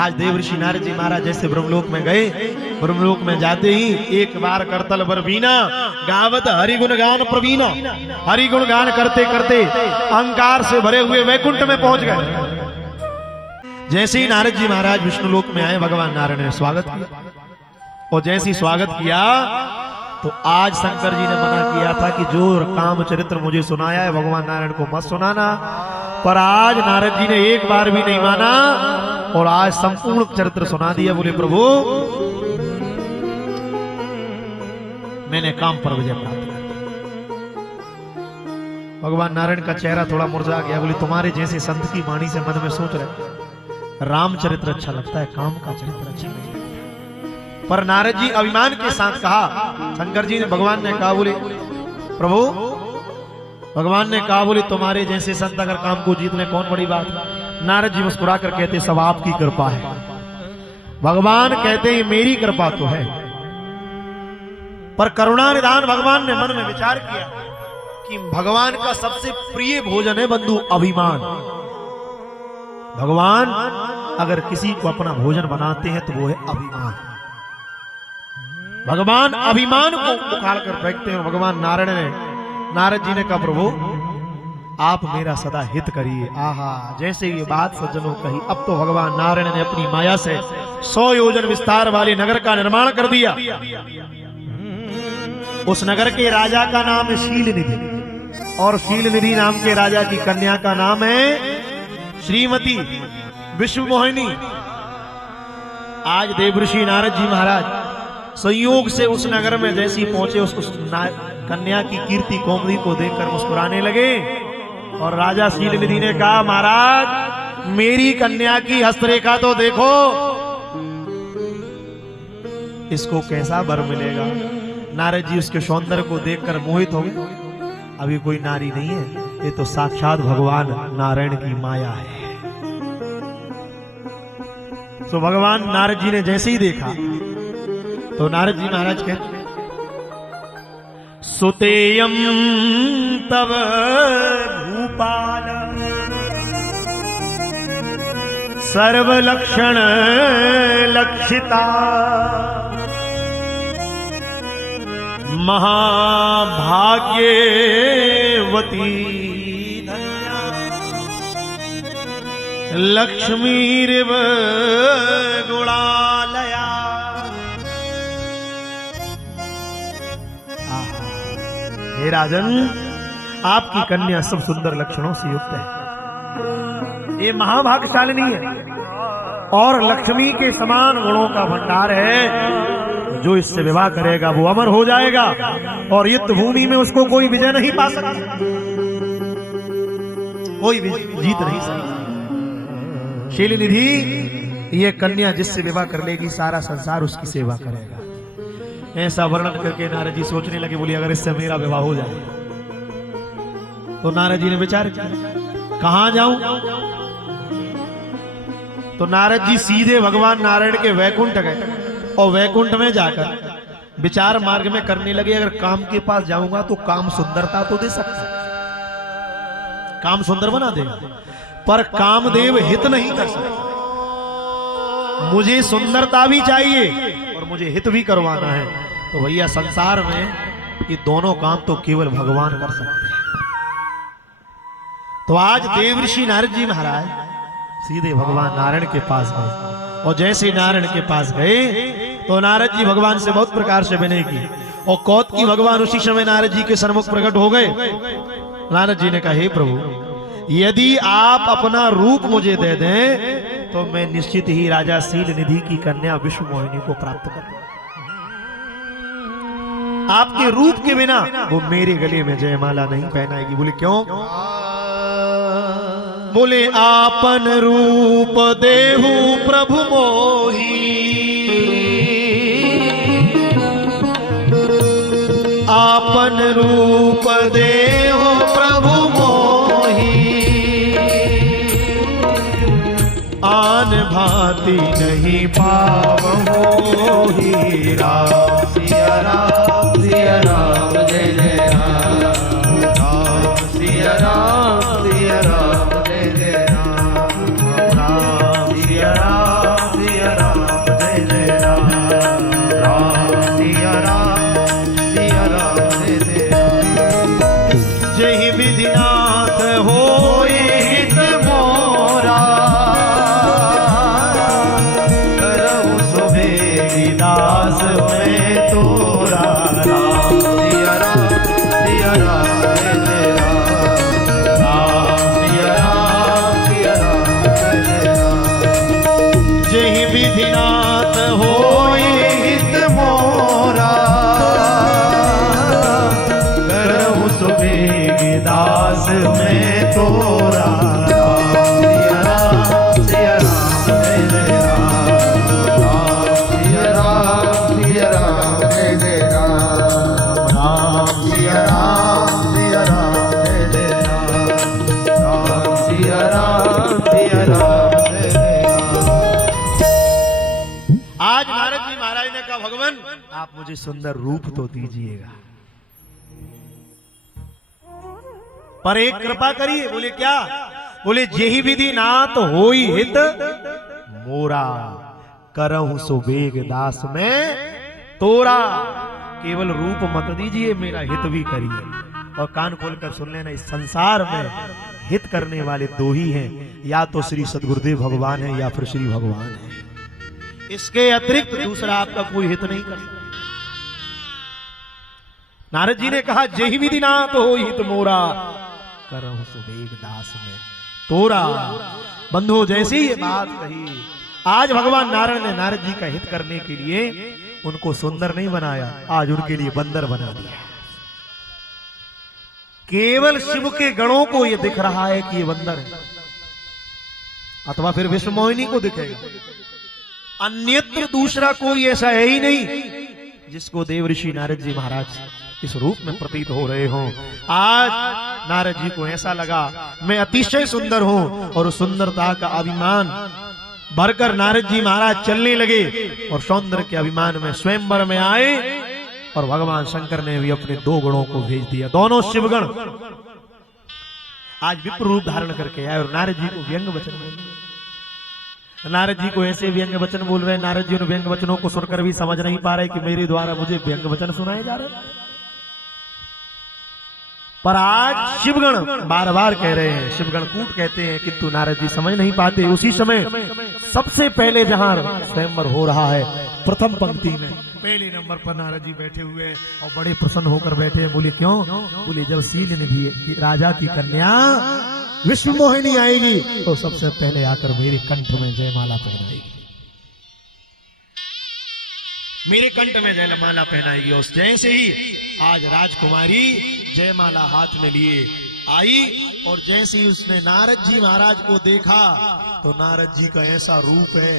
आज देवर्षि नारद जी महाराज जैसे ब्रह्मलोक में गए, ब्रह्मलोक में जाते ही एक बार करतल बर बीना गावत हरिगुण गान प्रवीणा, हरिगुण गान करते करते अहंकार से भरे हुए वैकुंठ में पहुंच गए। जैसे ही नारद जी महाराज विष्णुलोक में आए, भगवान नारायण ने स्वागत किया, और जैसे ही स्वागत किया तो आज शंकर जी ने मना किया था कि जो काम चरित्र मुझे सुनाया है भगवान नारायण को मत सुनाना, पर आज नारद जी ने एक बार भी नहीं माना और आज संपूर्ण चरित्र सुना दिया। बोले प्रभु मैंने काम पर विजय प्राप्त कर। भगवान नारायण का चेहरा थोड़ा मुरझा गया। बोले तुम्हारे जैसे संत की वाणी से मन में सोच रहे रामचरित्र अच्छा लगता है, काम का चरित्र अच्छा नहीं। पर नारद जी अभिमान के साथ कहा, शंकर जी ने भगवान ने कहा, बोले प्रभु भगवान ने कहा, बोले तुम्हारे जैसे संत अगर काम को जीत ले कौन बड़ी बात। नारद जी मुस्कुरा कर कहते सब आपकी कृपा है। भगवान कहते हैं मेरी कृपा तो है, पर करुणा निधान भगवान ने मन में विचार किया कि भगवान का सबसे प्रिय भोजन है बंधु अभिमान। भगवान अगर किसी को अपना भोजन बनाते हैं तो वो है अभिमान। भगवान अभिमान को उखाड़ कर फेंकते हैं। भगवान नारायण ने नारद जी ने कहा प्रभु आप मेरा सदा हित करिए। आहा जैसे ये बात सज्जनों कही, अब तो भगवान नारायण ने अपनी माया से 100 योजन विस्तार वाले नगर का निर्माण कर दिया। उस नगर के राजा का नाम है शीलनिधि, और शीलनिधि नाम के राजा की कन्या का नाम है श्रीमती विश्वमोहिनी। आज देवर्षि नारद जी महाराज संयोग से उस नगर में जैसी पहुंचे, उस कन्या की कीर्ति कौमुदी को देखकर मुस्कुराने लगे। और राजा शीलनिधि ने कहा महाराज मेरी कन्या की हस्तरेखा तो देखो, इसको कैसा वर मिलेगा। नारद जी उसके सौंदर्य को देखकर मोहित हो गए। अभी कोई नारी नहीं है, ये तो साक्षात भगवान नारायण की माया है। तो भगवान नारद जी ने जैसे ही देखा तो नारद जी महाराज कहते सुतेयम तव भूपाल सर्वलक्षण लक्षिता महाभाग्यवती धन्या लक्ष्मीरिव गुणालया। हे राजन आपकी कन्या सब सुंदर लक्षणों से युक्त है, ये महाभाग्यशालिनी है और लक्ष्मी के समान गुणों का भंडार है। जो इससे विवाह करेगा वो अमर हो जाएगा और युद्ध भूमि में उसको कोई विजय नहीं पा सकता, कोई जीत नहीं सकता। शीलनिधि ये कन्या जिससे विवाह कर लेगी सारा संसार उसकी सेवा करेगा। ऐसा वर्णन करके नारद जी सोचने लगे, बोली अगर इससे मेरा विवाह हो जाए। तो नारद जी ने विचार किया कहां जाऊं। तो नारद जी सीधे भगवान नारायण के वैकुंठ गए और वैकुंठ में जाकर विचार मार्ग में करने लगे अगर काम के पास जाऊंगा तो काम सुंदरता तो दे सकता, काम सुंदर बना देगा, पर कामदेव हित नहीं कर सकता। मुझे सुंदरता भी चाहिए और मुझे हित भी करवाना है। तो भैया संसार में ये दोनों काम तो केवल भगवान कर सकते हैं। तो आज देवर्षि नारद जी महाराज सीधे भगवान नारायण के पास गए और जैसे नारायण के पास गए तो नारद जी भगवान से बहुत प्रकार से विनय की और कौतुकी भगवान उसी समय नारद जी के सन्मुख प्रकट हो गए। नारद जी ने कहा हे प्रभु यदि आप अपना रूप मुझे दे दें तो मैं निश्चित ही राजा शीलनिधि की कन्या विश्वमोहिनी को प्राप्त करूं। आपके रूप के बिना वो मेरे गले में जयमाला नहीं पहनाएगी। बोले क्यों? बोले आपन रूप देहु प्रभु मोही, आपन रूप देहु प्रभु मोही, आन भांति नहीं पावो हीरा। सिया राम जय जय राम, सिया राम जय जय राम, राम सिया राम विधिनाथ होई हित मोरा, करहु सुबेग दास में तोरा। आज नारद जी महाराज ने कहा भगवान आप मुझे सुंदर रूप तो दीजिएगा, पर एक कृपा करिए। बोले क्या? बोले जेहि विधि नाथ होई हित मोरा, करहु सुबेग दास में तोरा। केवल रूप मत दीजिए, मेरा हित भी करिए। और कान खोलकर सुन लेना, इस संसार में हित करने वाले दो ही हैं, या तो श्री सद्गुरुदेव भगवान है या फिर श्री भगवान है। इसके अतिरिक्त दूसरा आपका कोई हित नहीं कर सकता। नारद जी ने कहा जेहि विधि नाथ होई हित मोरा, करहु सुबेग दास में तोरा। बंधु जैसी ये बात कही, आज भगवान नारायण ने नारद जी का हित करने के लिए उनको सुंदर नहीं बनाया, आज उनके लिए बंदर बना दिया। केवल शिव के गणों को यह दिख रहा है कि ये बंदर है, अथवा फिर विश्व मोहिनी को दिखेगा। अन्यत्र दूसरा कोई ऐसा है ही नहीं जिसको देव ऋषि नारद जी महाराज इस रूप में प्रतीत हो रहे हों। आज नारद जी को ऐसा लगा मैं अतिशय सुंदर हूं, और उस सुंदरता का अभिमान भरकर नारद जी महाराज चलने लगे और सौंदर्य के अभिमान में स्वयंवर में आए। और भगवान शंकर ने भी अपने दो गणों को भेज दिया, दोनों शिवगण आज विप्र रूप धारण करके आए और नारद जी को व्यंग वचन बोले। नारद जी को ऐसे व्यंग वचन बोल रहे, नारद जी उन व्यंग वचनों को सुनकर भी समझ नहीं पा रहे कि मेरे द्वारा मुझे व्यंग वचन सुनाए जा रहे। पर आज शिवगण बार बार कह रहे हैं, शिवगण कूट कहते हैं, किंतु नारद जी समझ नहीं पाते। उसी समय सबसे पहले जहां स्वयंवर हो रहा है, प्रथम पंक्ति में पहले नंबर पर नारद जी बैठे हुए हैं और बड़े प्रसन्न होकर बैठे हैं। बोले क्यों? बोले जब शील निधि राजा की कन्या विश्व मोहिनी आएगी तो सबसे पहले आकर मेरे कंठ में जयमाला पहनाएगी, मेरे कंठ में जयमाला पहनाएगी। और जैसे ही आज राजकुमारी जयमाला हाथ में लिए आई और जैसे ही उसने नारद जी महाराज को देखा तो नारद जी का ऐसा रूप है,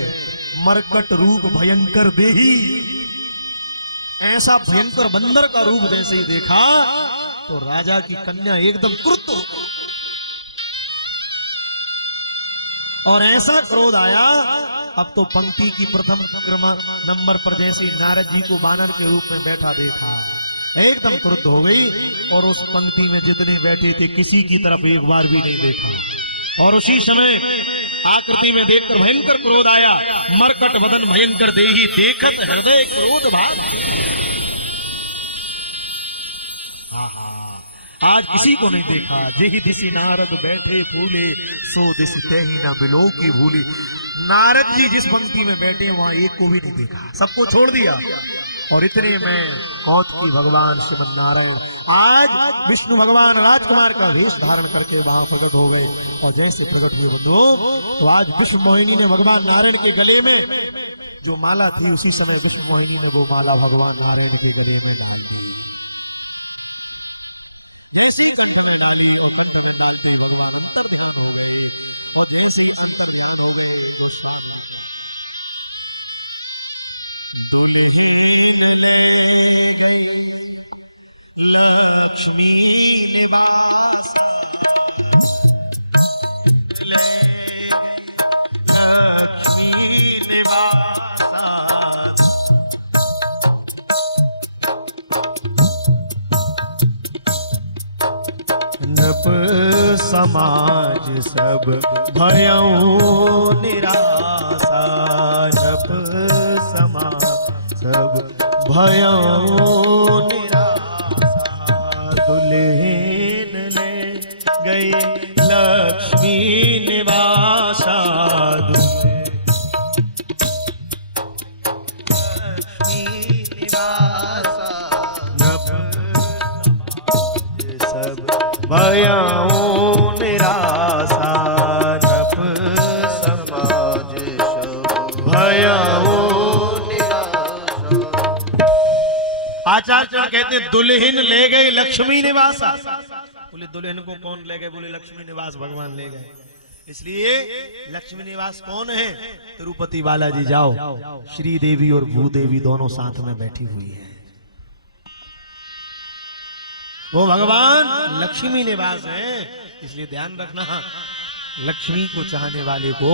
मरकट रूप भयंकर देही, ऐसा भयंकर बंदर का रूप जैसे ही देखा तो राजा की कन्या एकदम क्रुद्ध हो और ऐसा क्रोध आया। अब तो पंक्ति की प्रथम नंबर पर जैसे नारद जी को बानर के रूप में बैठा देखा, एकदम क्रुद्ध हो गई और उस पंक्ति में जितने बैठे थे किसी की तरफ एक बार भी नहीं देखा। और उसी समय आकृति में देखकर भयंकर क्रोध आया, मरकट वदन भयंकर देही, देखत हृदय क्रोध भाग। आज किसी को नहीं देखा, जेहि दिशि नारद बैठे फूले, सो दिशि तेहि न बिलो की भूली। नारद जी जिस पंक्ति में बैठे वहां एक को भी नहीं देखा, सबको छोड़ दिया। और इतने में कौतुकी भगवान श्रीमन नारायण आज विष्णु भगवान राजकुमार का वेश धारण करके वहां प्रकट हो गए। और जैसे प्रकट हुए बंधु तो आज विष्णु मोहिनी ने भगवान नारायण के गले में जो माला थी उसी समय विष्णु मोहिनी ने वो माला भगवान नारायण के गले में डाल दी। जैसे ही कंठ में डाली और कंठ में डालते भगवान अंतर ध्यान हो गए, और जैसे ही अंतर ध्यान हो गए तो दुल्हन ले गई लक्ष्मी निवास, लक्ष्मी निवास नप समाज सब भयऊ निराशा, नप समाज सब भयऊ निराशा। दुल्हन ले गई लक्ष्मी निवासा, लक्ष्मी निवासा नप सब भयऊ निराशा, नप समाज सब भय आचार्य कहते हैं दुल्हन ले गए लक्ष्मी निवास। बोले दुल्हन को कौन ले गए? बोले लक्ष्मी निवास भगवान ले गए। इसलिए लक्ष्मी निवास कौन है? तिरुपति बालाजी जाओ, श्री देवी और भूदेवी दोनों साथ में बैठी हुई है। वो भगवान लक्ष्मी निवास है। इसलिए ध्यान रखना, लक्ष्मी को चाहने वाले को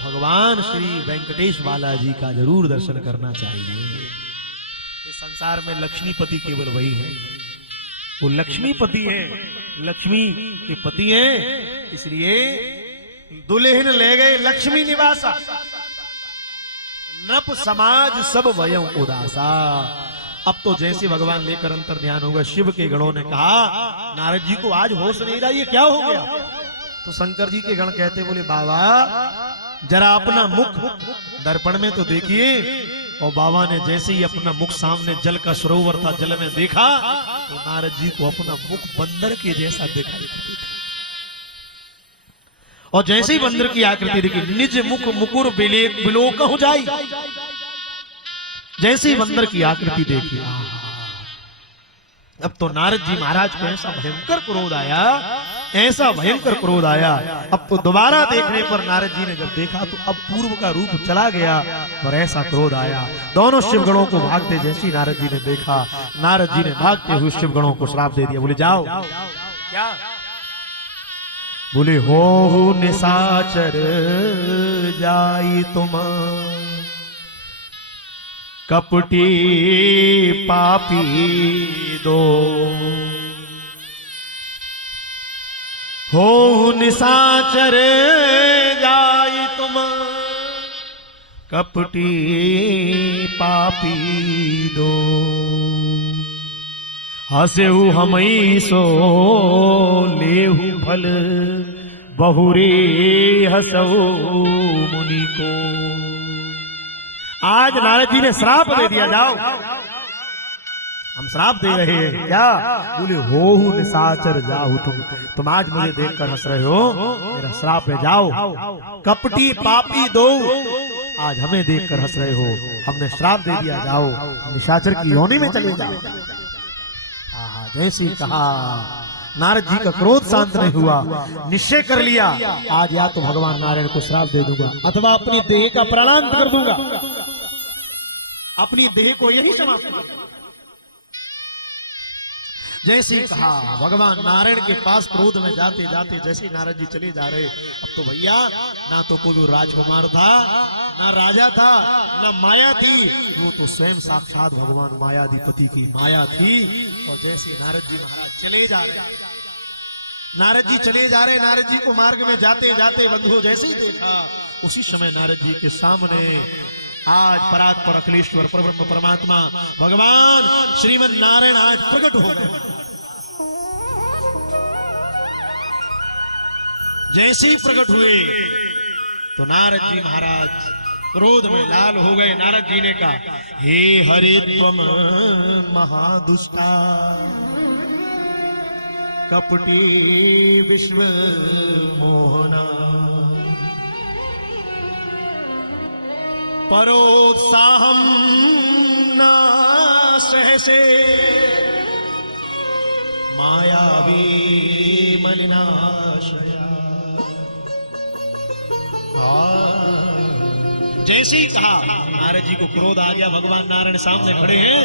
भगवान श्री वेंकटेश बालाजी का जरूर दर्शन करना चाहिए। इस संसार में लक्ष्मीपति केवल वही है, वो लक्ष्मीपति है, लक्ष्मी के पति हैं। इसलिए दुल्हन ले गए लक्ष्मी निवासा, नृप समाज सब वयं उदासा। अब तो जैसे भगवान लेकर अंतर ध्यान होगा, शिव के गणों ने कहा नारद जी को आज होश नहीं रहा, ये क्या हो गया? तो शंकर जी के गण कहते बोले बाबा जरा अपना मुख दर्पण में तो देखिए। और बाबा ने जैसे ही अपना मुख सामने जल का सरोवर था जल में देखा तो नारद जी को अपना मुख बंदर के जैसा दिखाई देता। और जैसे ही बंदर की आकृति देखी, निज मुख मुकुर बिलोक हो जाई। जैसे ही बंदर की आकृति देखी, अब तो नारद जी महाराज को ऐसा भयंकर क्रोध आया, ऐसा भयंकर क्रोध आया। अब तो दोबारा देखने पर नारद जी ने जब देखा तो अब पूर्व का रूप चला गया और ऐसा क्रोध आया। दोनों शिवगणों को भागते जैसे ही नारद जी ने देखा, नारद जी ने भागते हुए शिवगणों को श्राप दे दिया। बोले जाओ। क्या? बोले हो निशाचर जाई तुम कपटी पापी दो, हो निशाचर जाई तुम कपटी पापी दो, हसेहु हमई सो लेहु फल बहुरे हसहु मुनि को। आज नारद जी ने श्राप दे दिया, जाओ हम श्राप दे रहे हैं। क्या? बोले हो निशाचर जाओ तुम आज मुझे देखकर हंस रहे हो, मेरा श्राप है, जाओ कपटी पापी दो, आज हमें देखकर हंस रहे हो, हमने श्राप दे दिया, जाओ निशाचर की योनि में चले जाओ। जैसे ही कहा नारद जी का क्रोध शांत नहीं हुआ, निश्चय कर लिया आज या तो भगवान नारायण को श्राप दे दूंगा अथवा अपनी देह का प्राणांत कर दूंगा, अपनी देह को यही समाप्त कर दूंगा। जैसे ही कहा भगवान नारायण के पास क्रोध में जाते जाते जैसे नारद जी चले जा रहे, अब तो भैया ना तो कोई राजकुमार था, ना राजा था, ना माया थी, वो तो स्वयं साक्षात भगवान मायाधिपति की माया थी। और जैसे नारद जी महाराज चले जा रहे, नारद जी चले जा रहे, नारद जी को मार्ग में जाते जाते बंधुओं जैसे ही देखा, उसी समय नारद जी के सामने आज परात्पर अखिलेश्वर परब्रह्म परमात्मा भगवान श्रीमन नारायण आज प्रकट हो गए। जैसे ही प्रकट हुए तो नारद जी महाराज क्रोध में लाल हो गए। नारद जी ने कहा हे हरि त्वम महादुष्टा कपटी विश्व मोहना, परोत्साहम ना सहसे मायावी मलिनाशया। जैसे ही कहा नारद जी को क्रोध आ गया, भगवान नारायण सामने खड़े हैं,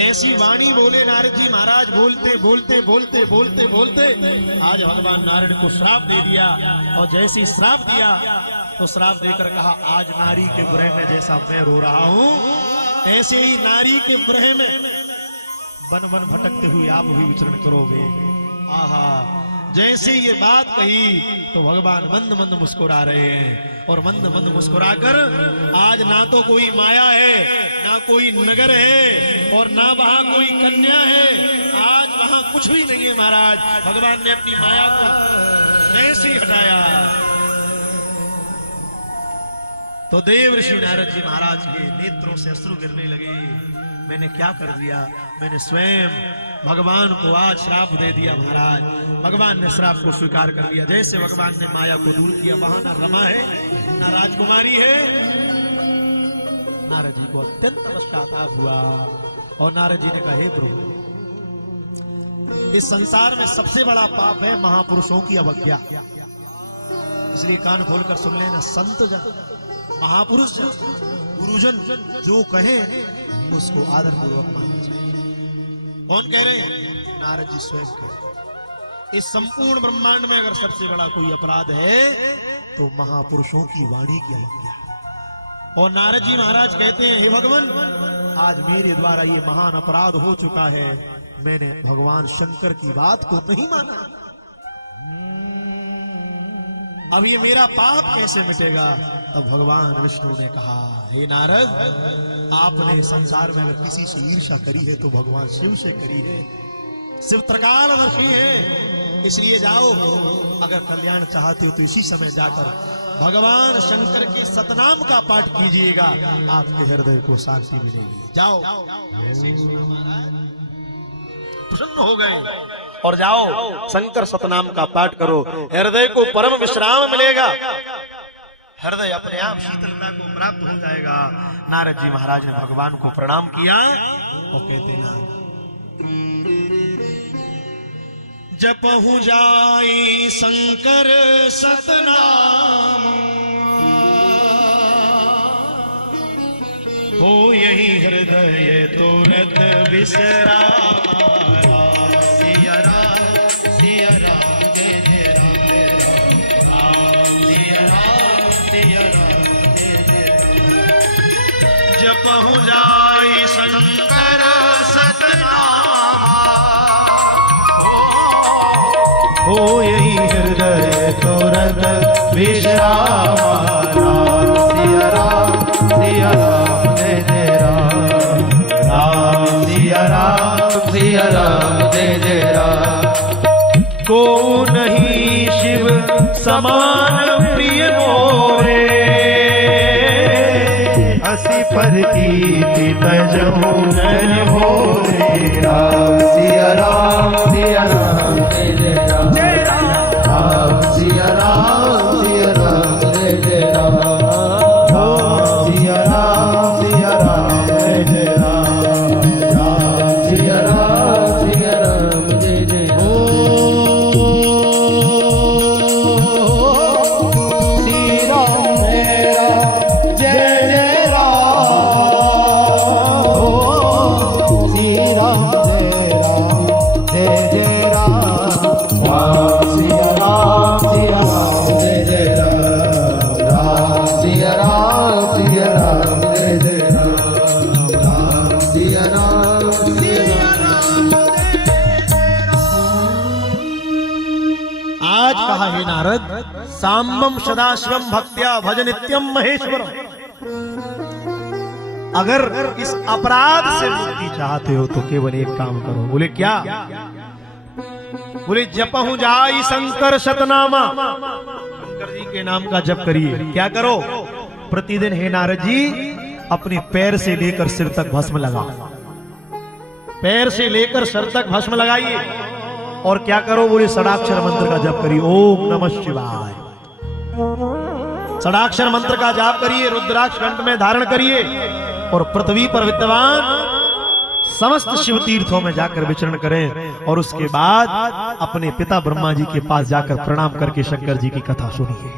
ऐसी वाणी बोले नारद जी महाराज, बोलते बोलते बोलते बोलते बोलते आज भगवान नारायण को श्राप दे दिया। और जैसे ही श्राप दिया तो श्राप देकर कहा आज नारी के ग्रह में जैसा मैं रो रहा हूं, ऐसे ही नारी के ग्रह में वन वन भटकते हुए आप भी विचरण करोगे। आहा, जैसे ये बात कही तो भगवान मंद मंद मुस्कुरा रहे हैं। और मंद मंद मुस्कुराकर आज ना तो कोई माया है, ना कोई नगर है, और ना वहां कोई कन्या है, आज वहां कुछ भी नहीं है महाराज। भगवान ने अपनी माया को ऐसे ही हटाया। तो देव ऋषि नारद जी महाराज के नेत्रों से अश्रु गिरने लगे। मैंने क्या कर दिया? मैंने स्वयं भगवान को आज श्राप दे दिया महाराज। भगवान ने श्राप को स्वीकार कर लिया। जैसे भगवान ने माया को दूर किया, वहां ना रमा है ना राजकुमारी है। नारद जी को अत्यंत पश्चाताप हुआ। और नारद जी ने कहा, हे प्रभु, इस संसार में सबसे बड़ा पाप है महापुरुषों की अवज्ञा। इसलिए कान खोलकर सुन लेना, संत जन, महापुरुष, गुरुजन जो कहे उसको आदर पूर्वक मानना चाहिए। कौन कह रहे हैं? नारद जी स्वयं कह रहे हैं। इस संपूर्ण ब्रह्मांड में अगर सबसे बड़ा कोई अपराध है तो महापुरुषों की वाणी की अवज्ञा। और नारद जी महाराज कहते हैं, हे भगवान, आज मेरे द्वारा ये महान अपराध हो चुका है। मैंने भगवान शंकर की बात को नहीं माना। अब ये मेरा पाप कैसे मिटेगा? तब भगवान विष्णु ने कहा, हे नारद, आपने संसार में अगर किसी से ईर्ष्या करी है तो भगवान शिव से करी है। शिव त्रिकालदर्शी है, इसलिए जाओ, अगर कल्याण चाहते हो तो इसी समय जाकर भगवान शंकर के सतनाम का पाठ कीजिएगा, आपके हृदय को शांति मिलेगी। जाओ। प्रसन्न हो गए और जाओ शंकर सतनाम का पाठ करो, हृदय को परम विश्राम मिलेगा, हृदय अपने आप शीतलता को प्राप्त हो जाएगा। नारद जी महाराज ने भगवान को प्रणाम किया और कहते ना, जपहु जाई शंकर सतनाम, हो यही हृदय तुरंत विश्राम। सिया राम जय जय राम, सिया राम जय जय राम। जपहु जाई शंकर सतनाम, हो यही हृदय तुरंत विश्राम। सिया राम जय जय राम, सिया राम जय जय राम। को नहीं शिव समान प्रिय मोरे, हसी पर कीर्ति तजहु नर भोरे। राम सिया राम जय जय राम, राम सिया राम जय जय राम, सिया राम जय जय राम, सिया राम जय जय। ओ श्री राम मेरा जय जय राम, श्री राम जय जय राम, सिया राम जय जय राम, सिया राम जय जय राम, सिया राम आज कहा, हे नारद, साम्बम सदाशिवम भक्त्या भज नित्यम महेश्वरम। अगर इस अपराध से मुक्ति चाहते हो तो केवल एक काम करो। बोले क्या? बोले जपहु जाई शंकर सतनामा, शंकर जी के नाम का जप करिए। क्या करो? प्रतिदिन हे नारद जी अपने पैर से लेकर सिर तक भस्म लगाओ, पैर से लेकर सिर तक भस्म लगाइए। और क्या करो? बोले षडाक्षर मंत्र का जप करिए। ओम नमः शिवाय, षडाक्षर मंत्र का जाप करिए, रुद्राक्ष कंठ में धारण करिए और पृथ्वी पर विद्यमान समस्त शिव तीर्थों में जाकर विचरण करें। और उसके बाद अपने पिता ब्रह्मा जी के पास जाकर प्रणाम करके शंकर जी की कथा सुनिए।